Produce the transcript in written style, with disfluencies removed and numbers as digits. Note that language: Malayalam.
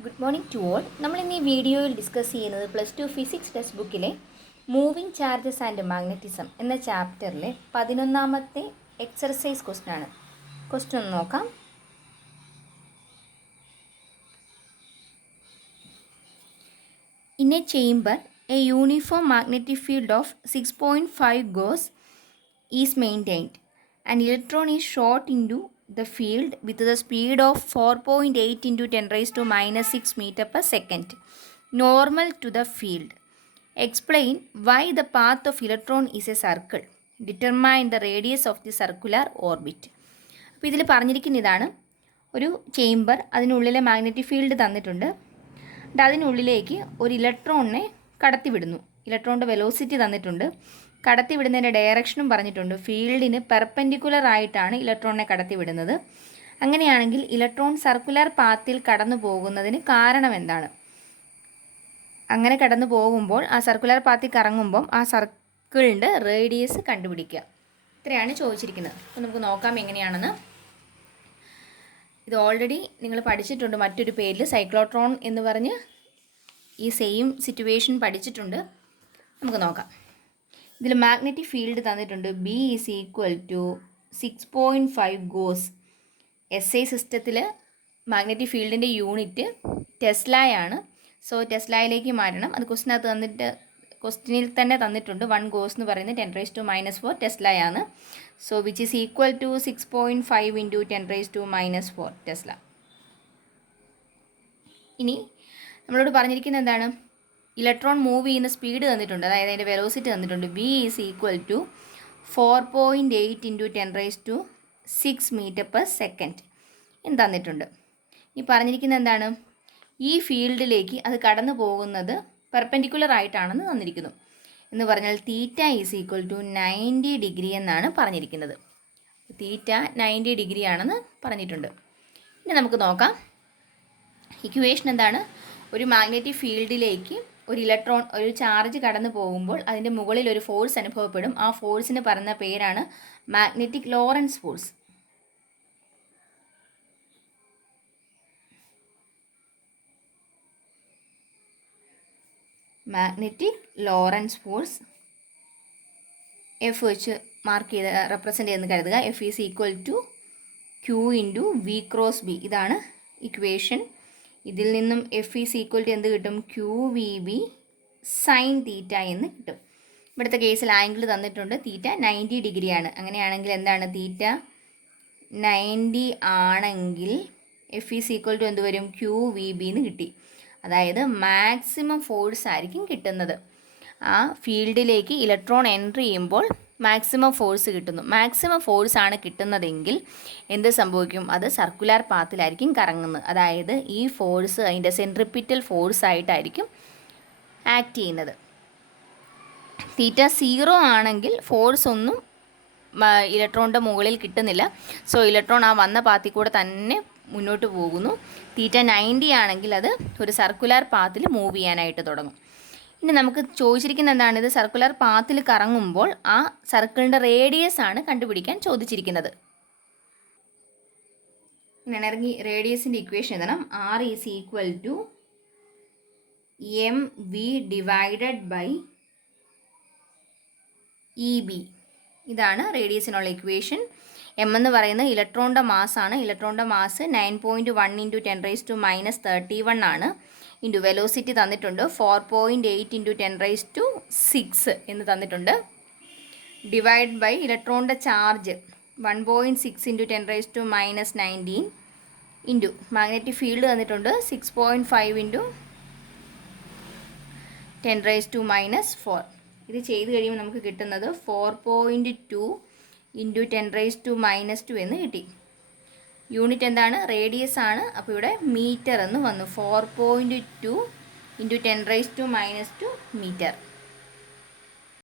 Good morning to all. നമ്മൾ ഇന്ന് ഈ വീഡിയോയിൽ ഡിസ്കസ് ചെയ്യുന്നത് +2 ഫിസിക്സ് ടെക്സ്റ്റ് ബുക്കിലെ മൂവിങ് ചാർജസ് ആൻഡ് മാഗ്നറ്റിസം എന്ന ചാപ്റ്ററിലെ 11ാമത്തെ എക്സർസൈസ് ക്വസ്റ്റ്യൻ ആണ്. ക്വസ്റ്റ്യൻ ഒന്ന് നോക്കാം. In a chamber a uniform magnetic field of 6.5 gauss is maintained. An electron is shot into the field with the speed of 4.8 into 10 raised to minus 6 meter per second, normal to the field. Explain why the path of electron is a circle. Determine the radius of the circular orbit. അപ്പോൾ ഇതിൽ പറഞ്ഞിരിക്കുന്ന ഇതാണ്, ഒരു ചേംബർ, അതിനുള്ളിലെ മാഗ്നറ്റിക് ഫീൽഡ് തന്നിട്ടുണ്ട്. അതിനുള്ളിലേക്ക് ഒരു ഇലക്ട്രോണിനെ കടത്തിവിടുന്നു. ഇലക്ട്രോണിൻ്റെ വെലോസിറ്റി തന്നിട്ടുണ്ട്, കടത്തിവിടുന്നതിൻ്റെ ഡയറക്ഷനും പറഞ്ഞിട്ടുണ്ട്. ഫീൽഡിന് പെർപെൻഡിക്കുലർ ആയിട്ടാണ് ഇലക്ട്രോണിനെ കടത്തിവിടുന്നത്. അങ്ങനെയാണെങ്കിൽ ഇലക്ട്രോൺ സർക്കുലർ പാത്തിൽ കടന്നു പോകുന്നതിന് കാരണം എന്താണ്? അങ്ങനെ കടന്നു പോകുമ്പോൾ ആ സർക്കുലർ പാത്തിൽ കറങ്ങുമ്പം ആ സർക്കിളിൻ്റെ റേഡിയസ് കണ്ടുപിടിക്കുക. ഇത്രയാണ് ചോദിച്ചിരിക്കുന്നത്. അപ്പോൾ നമുക്ക് നോക്കാം എങ്ങനെയാണെന്ന്. ഇത് ഓൾറെഡി നിങ്ങൾ പഠിച്ചിട്ടുണ്ട്, മറ്റൊരു പേരിൽ സൈക്ലോട്രോൺ എന്ന് പറഞ്ഞ് ഈ സെയിം സിറ്റുവേഷൻ പഠിച്ചിട്ടുണ്ട്. നമുക്ക് നോക്കാം. ഇതിൽ മാഗ്നറ്റിക് ഫീൽഡ് തന്നിട്ടുണ്ട്. B is equal to 6.5 gauss. SI സിസ്റ്റത്തിൽ മാഗ്നറ്റിക് ഫീൽഡിൻ്റെ യൂണിറ്റ് ടെസ്ലയാണ്. സോ ടെസ്ലയിലേക്ക് മാറ്റണം. അത് ക്വസ്റ്റ്യനിൽ തന്നെ തന്നിട്ടുണ്ട്. 1 ഗോസ് എന്ന് പറയുന്നത് 10 raised to minus 4 ടെസ്ലയാണ്. So which is equal to 6.5 into 10 raised to minus 4 ടെസ്ല. ഇനി നമ്മളോട് പറഞ്ഞിരിക്കുന്നത് എന്താണ്? ഇലക്ട്രോൺ മൂവ് ചെയ്യുന്ന സ്പീഡ് തന്നിട്ടുണ്ട്, അതായത് അതിൻ്റെ വെലോസിറ്റി തന്നിട്ടുണ്ട്. V is equal to 4.8 into 10 raised to 6 meter per second എന്ന് തന്നിട്ടുണ്ട്. ഈ പറഞ്ഞിരിക്കുന്നത് എന്താണ്? ഈ ഫീൽഡിലേക്ക് അത് കടന്നു പോകുന്നത് പെർപെൻഡിക്കുലർ ആയിട്ടാണെന്ന് തന്നിരിക്കുന്നു. എന്ന് പറഞ്ഞാൽ theta is equal to 90 degree എന്നാണ് പറഞ്ഞിരിക്കുന്നത്. തീറ്റ 90 ഡിഗ്രി ആണെന്ന് പറഞ്ഞിട്ടുണ്ട്. ഇനി നമുക്ക് നോക്കാം ഇക്വേഷൻ എന്താണ്. ഒരു മാഗ്നറ്റിക് ഫീൽഡിലേക്ക് ഒരു ഇലക്ട്രോൺ, ഒരു ചാർജ് കടന്നു പോകുമ്പോൾ അതിൻ്റെ മുകളിൽ ഒരു ഫോഴ്സ് അനുഭവപ്പെടും. ആ ഫോഴ്സിന് പറയുന്ന പേരാണ് magnetic Lorentz force. Magnetic Lorentz force F വെച്ച് മാർക്ക് ചെയ്ത് റെപ്രസെൻ്റ് ചെയ്യുന്ന കരുതുക. F is equal to Q into V cross B. ഇതാണ് ഇക്വേഷൻ. ഇതിൽ നിന്നും എഫ് ഈസ് ഈക്വൽ ടു എന്ത് കിട്ടും? QVB സൈൻ തീറ്റ എന്ന് കിട്ടും. ഇവിടുത്തെ കേസിൽ ആംഗിൾ തന്നിട്ടുണ്ട്, തീറ്റ 90 ഡിഗ്രിയാണ്. അങ്ങനെയാണെങ്കിൽ എന്താണ്? തീറ്റ 90 ആണെങ്കിൽ എഫ് ഈസ് ഈക്വൽ ടു എന്ത് വരും? QVB എന്ന് കിട്ടി. അതായത് മാക്സിമം ഫോഴ്സ് ആയിരിക്കും കിട്ടുന്നത്. ആ ഫീൽഡിലേക്ക് ഇലക്ട്രോൺ എൻട്രി ചെയ്യുമ്പോൾ മാക്സിമം ഫോഴ്സ് കിട്ടുന്നു. മാക്സിമം ഫോഴ്സ് ആണ് കിട്ടുന്നതെങ്കിൽ എന്ത് സംഭവിക്കും? അത് സർക്കുലർ പാത്തിലായിരിക്കും കറങ്ങുന്നത്. അതായത് ഈ ഫോഴ്സ് അതിൻ്റെ സെൻട്രിപ്പിറ്റൽ ഫോഴ്സ് ആയിട്ടായിരിക്കും ആക്ട് ചെയ്യുന്നത്. തീറ്റ 0 ആണെങ്കിൽ ഫോഴ്സ് ഒന്നും ഇലക്ട്രോണിൻ്റെ മുകളിൽ കിട്ടുന്നില്ല. സോ ഇലക്ട്രോൺ ആ വന്ന പാത്തിൽ കൂടെ തന്നെ മുന്നോട്ട് പോകുന്നു. തീറ്റ 90 ആണെങ്കിൽ അത് ഒരു സർക്കുലർ പാത്തിൽ മൂവ് ചെയ്യാനായിട്ട് തുടങ്ങും. ഇനി നമുക്ക് ചോദിച്ചിരിക്കുന്നത് എന്താണ്? ഇത് സർക്കുലർ പാത്തിൽ കറങ്ങുമ്പോൾ ആ സർക്കിളിൻ്റെ റേഡിയസ് ആണ് കണ്ടുപിടിക്കാൻ ചോദിച്ചിരിക്കുന്നത്. ഇങ്ങനെ റേഡിയസിൻ്റെ ഇക്വേഷൻ എഴുതണം. R is equal to mv divided by EB. ഇതാണ് റേഡിയസിനുള്ള ഇക്വേഷൻ. M എന്ന് പറയുന്നത് ഇലക്ട്രോണിൻ്റെ മാസ്സാണ്. ഇലക്ട്രോണിൻ്റെ mass 9.1 into 10 raised to minus 31 ആണ്. ഇൻറ്റു വെലോസിറ്റി തന്നിട്ടുണ്ട് 4.8 into 10 raised to 6 എന്ന് തന്നിട്ടുണ്ട്. ഡിവൈഡ് ബൈ ഇലക്ട്രോണിൻ്റെ charge 1.6 into 10 raised to minus 19 into magnetic field തന്നിട്ടുണ്ട് 6.5 into 10 raised to minus 4. ഇത് ചെയ്ത് കഴിയുമ്പോൾ നമുക്ക് കിട്ടുന്നത് 4.2 into 10 raised to minus 2 എന്ന് കിട്ടി. യൂണിറ്റ് എന്താണ്? റേഡിയസ് ആണ്. അപ്പോൾ ഇവിടെ മീറ്റർ എന്ന് വന്നു. 4.2 into 10 raised to minus 2 metre.